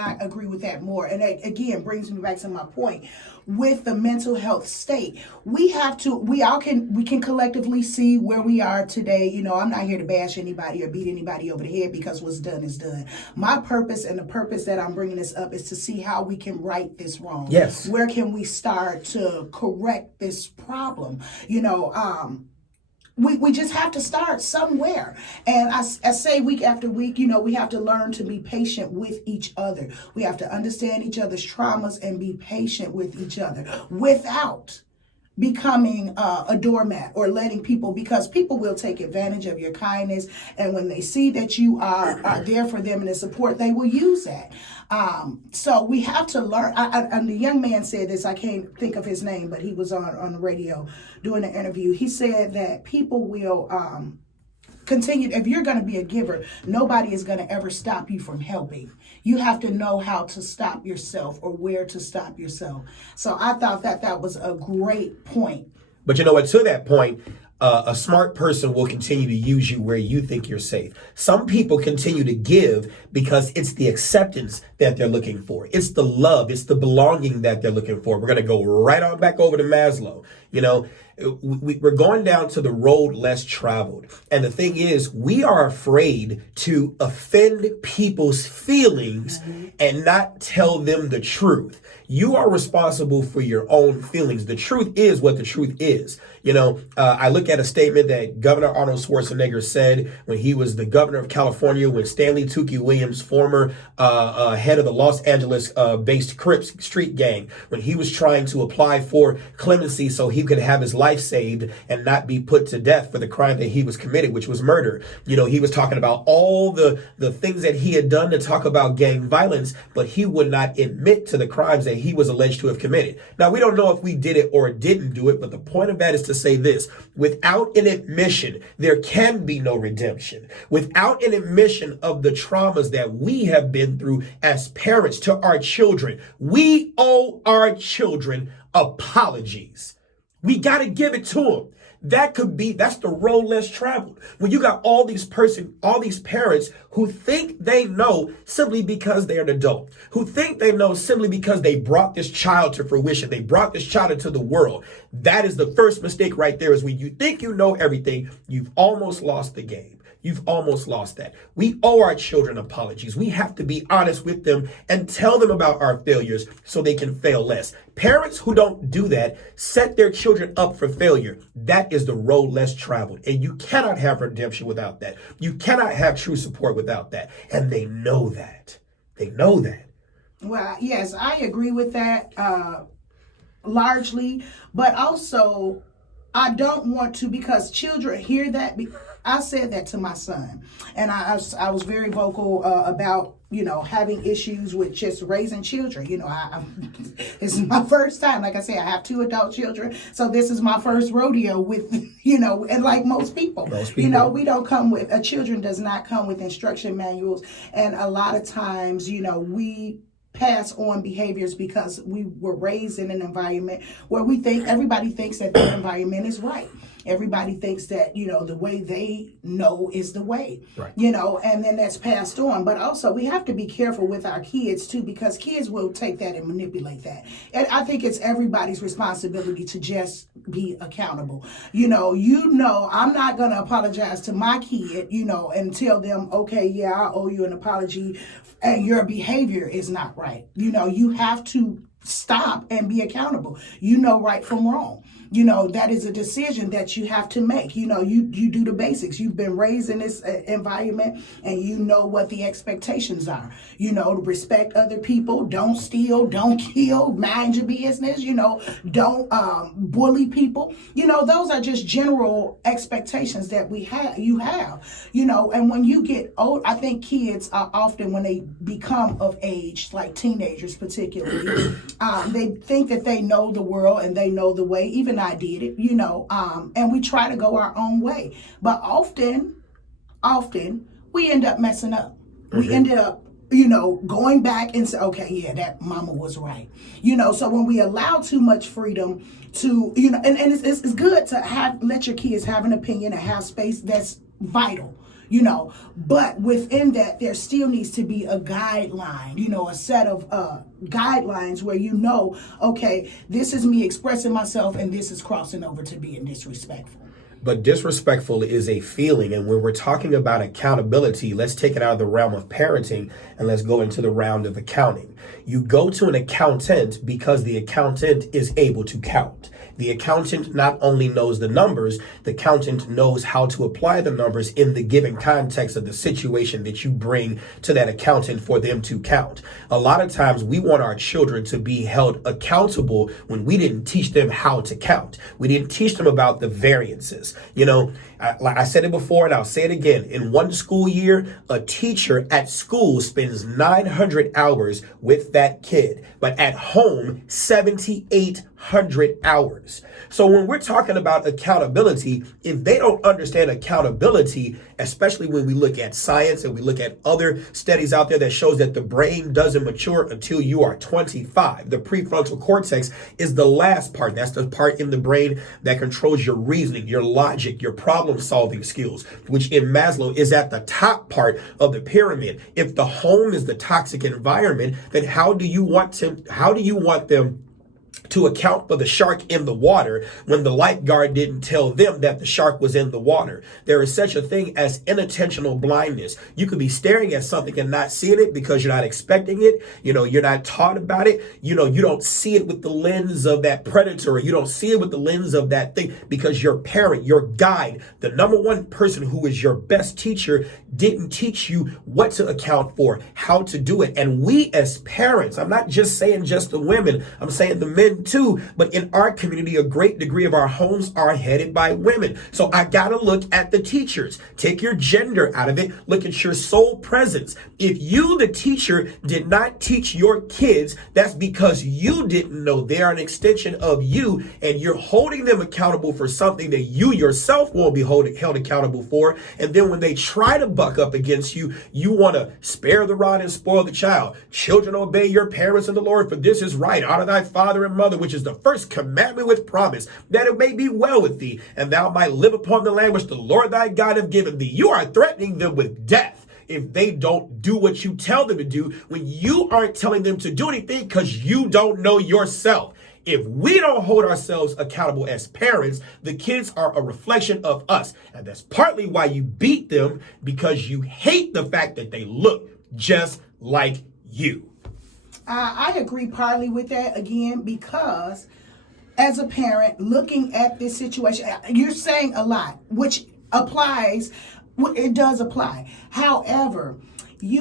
I agree with that more. And that again brings me back to my point with the mental health state. We can collectively see where we are today. You know, I'm not here to bash anybody or beat anybody over the head because what's done is done. My purpose and the purpose that I'm bringing this up is to see how we can right this wrong. Yes. Where can we start to correct this problem? You know, we just have to start somewhere. And I say week after week, you know, we have to learn to be patient with each other. We have to understand each other's traumas and be patient with each other without becoming a doormat or letting people, because people will take advantage of your kindness, and when they see that you are there for them and the support, they will use that. So we have to learn. And the young man said this, I can't think of his name, but he was on the radio doing an interview. He said that people will continue. If you're going to be a giver, nobody is going to ever stop you from helping. You have to know how to stop yourself or where to stop yourself. So I thought that was a great point. But you know what, to that point, a smart person will continue to use you where you think you're safe. Some people continue to give because it's the acceptance that they're looking for. It's the love. It's the belonging that they're looking for. We're going to go right on back over to Maslow. You know, we're going down to the road less traveled. And the thing is, we are afraid to offend people's feelings and not tell them the truth. You are responsible for your own feelings. The truth is what the truth is. You know, I look at a statement that Governor Arnold Schwarzenegger said when he was the governor of California, when Stanley Tookie Williams, former head of the Los Angeles based Crips street gang, when he was trying to apply for clemency so he could have his life saved and not be put to death for the crime that he was committed, which was murder. You know, he was talking about all the things that he had done to talk about gang violence, but he would not admit to the crimes that he was alleged to have committed. Now, we don't know if we did it or didn't do it, but the point of that is to say this: without an admission, there can be no redemption. Without an admission of the traumas that we have been through as parents to our children, we owe our children apologies. We got to give it to them. That's the road less traveled. When you got all these parents who think they know simply because they're an adult, who think they know simply because they brought this child to fruition, they brought this child into the world. That is the first mistake right there, is when you think you know everything, you've almost lost the game. You've almost lost that. We owe our children apologies. We have to be honest with them and tell them about our failures so they can fail less. Parents who don't do that set their children up for failure. That is the road less traveled. And you cannot have redemption without that. You cannot have true support without that. And they know that. They know that. Well, yes, I agree with that largely, but also I don't want to, because children hear that. I said that to my son, and I was very vocal about, you know, having issues with just raising children. You know, this is my first time. Like I say, I have 2 adult children, so this is my first rodeo with, you know, and like most people, you know, we don't come with, children does not come with instruction manuals, and a lot of times, you know, we pass on behaviors because we were raised in an environment where everybody thinks that their environment is right. Everybody thinks that, you know, the way they know is the way, right. You know, and then that's passed on. But also we have to be careful with our kids too, because kids will take that and manipulate that. And I think it's everybody's responsibility to just be accountable. You know, I'm not going to apologize to my kid, you know, and tell them, okay, yeah, I owe you an apology and your behavior is not right. You know, you have to stop and be accountable. You know right from wrong. You know, that is a decision that you have to make. You know, you do the basics. You've been raised in this environment and you know what the expectations are. You know, to respect other people, don't steal, don't kill, mind your business, you know, don't bully people. You know, those are just general expectations that you have, you know, and when you get old, I think kids are often, when they become of age, like teenagers particularly, they think that they know the world and they know the way. Even I did it, you know, and we try to go our own way. But often we end up messing up. Mm-hmm. We ended up, you know, going back and say, okay, yeah, that mama was right. You know, so when we allow too much freedom to, you know, and it's good to let your kids have an opinion and have space. That's vital. but within that, there still needs to be a guideline, a set of guidelines where okay, this is me expressing myself and this is crossing over to being disrespectful. But disrespectful is a feeling. And when we're talking about accountability, let's take it out of the realm of parenting and let's go into the round of accounting. You go to an accountant because the accountant is able to count. The accountant not only knows the numbers, the accountant knows how to apply the numbers in the given context of the situation that you bring to that accountant for them to count. A lot of times we want our children to be held accountable when we didn't teach them how to count. We didn't teach them about the variances. I said it before and I'll say it again. In one school year, a teacher at school spends 900 hours with that kid, but at home, 7,800 hours. So when we're talking about accountability, if they don't understand accountability, especially when we look at science and we look at other studies out there that shows that the brain doesn't mature until you are 25. The prefrontal cortex is the last part. That's the part in the brain that controls your reasoning, your logic, your problem solving skills, which in Maslow is at the top part of the pyramid. If the home is the toxic environment, then how do you want them to account for the shark in the water when the lifeguard didn't tell them that the shark was in the water? There is such a thing as inattentional blindness. You could be staring at something and not seeing it because you're not expecting it. You're not taught about it. You don't see it with the lens of that predator, or you don't see it with the lens of that thing because your parent, your guide, the number one person who is your best teacher didn't teach you what to account for, how to do it. And we as parents, I'm not just saying just the women, I'm saying the men too, but in our community, a great degree of our homes are headed by women. So I gotta look at the teachers. Take your gender out of it. Look at your sole presence. If you, the teacher, did not teach your kids, that's because you didn't know. They are an extension of you, and you're holding them accountable for something that you yourself won't be held accountable for. And then when they try to buck up against you, you want to spare the rod and spoil the child. Children, obey your parents in the Lord, for this is right. Honor thy father and mother, which is the first commandment with promise, that it may be well with thee, and thou might live upon the land which the Lord thy God hath given thee. You are threatening them with death if they don't do what you tell them to do, when you aren't telling them to do anything because you don't know yourself. If we don't hold ourselves accountable as parents, the kids are a reflection of us. And that's partly why you beat them, because you hate the fact that they look just like you. I agree partly with that, again, because as a parent looking at this situation, you're saying a lot, which applies. It does apply. However,